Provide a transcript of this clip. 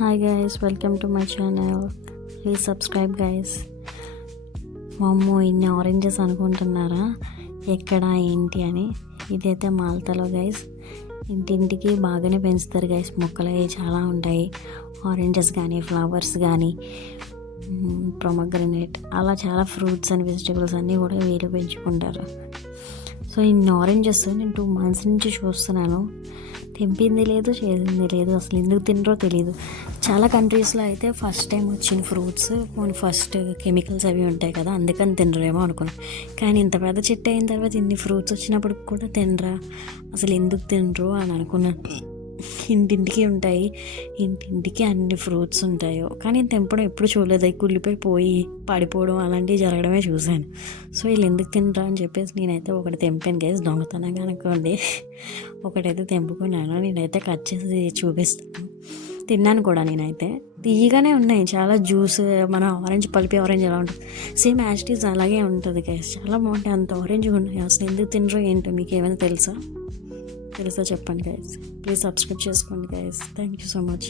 Hi guys, welcome to my channel. Please subscribe guys. వామ్మో, ఇన్ని oranges అనుకుంటున్నారా ఎక్కడ ఏంటి అని? ఇదైతే మాల్తాలో గైస్. ఇంటింటికి బాగానే పెంచుతారు గైస్. మొక్కలు అవి చాలా ఉంటాయి. ఆరెంజెస్ కానీ, ఫ్లవర్స్ కానీ, ప్రొమగ్రనేట్, అలా చాలా ఫ్రూట్స్ అండ్ వెజిటబుల్స్ అన్నీ కూడా వీళ్ళు పెంచుకుంటారు. సో ఇన్ని ఆరెంజెస్ నేను 2 months నుంచి చూస్తున్నాను. తెంపింది లేదు, చేసింది లేదు. అసలు ఎందుకు తినరో తెలియదు. చాలా కంట్రీస్లో అయితే ఫస్ట్ టైం వచ్చిన ఫ్రూట్స్ ఫస్ట్ కెమికల్స్ అవి ఉంటాయి కదా, అందుకని తినరేమో అనుకున్నాను. కానీ ఇంత పెద్ద చెట్టు అయిన తర్వాత ఇన్ని ఫ్రూట్స్ వచ్చినప్పుడు కూడా తినరా, అసలు ఎందుకు తినరు అని అనుకున్నాను. ఇంటింటికి ఉంటాయి, ఇంటింటికి అన్ని ఫ్రూట్స్ ఉంటాయో, కానీ తెంపడం ఎప్పుడు చూడలేదు. అవి కుళ్ళిపోయి పడిపోవడం అలాంటివి జరగడమే చూశాను. సో వీళ్ళు ఎందుకు తినరా అని చెప్పేసి నేనైతే ఒకటి తెంపాను గైస్, దొంగతనంగా అనుకోండి. ఒకటైతే తెంపుకున్నాను. నేనైతే కట్ చేసి చూపిస్తాను. తిన్నాను కూడా. నేనైతే తీయగానే ఉన్నాయి, చాలా జ్యూస్. మన ఆరెంజ్, పల్పి ఆరెంజ్ ఎలా ఉంటుంది సేమ్ యాజ్ ఇట్ ఈజ్ అలాగే ఉంటుంది గైస్. చాలా బాగుంటాయి. అంత ఆరెంజ్గా ఉన్నాయి. అసలు ఎందుకు తినరో ఏంటో మీకు ఏమైనా తెలుసా చెప్పండి గైస్. ప్లీజ్ సబ్స్క్రైబ్ చేసుకోండి guys. Thank you so much.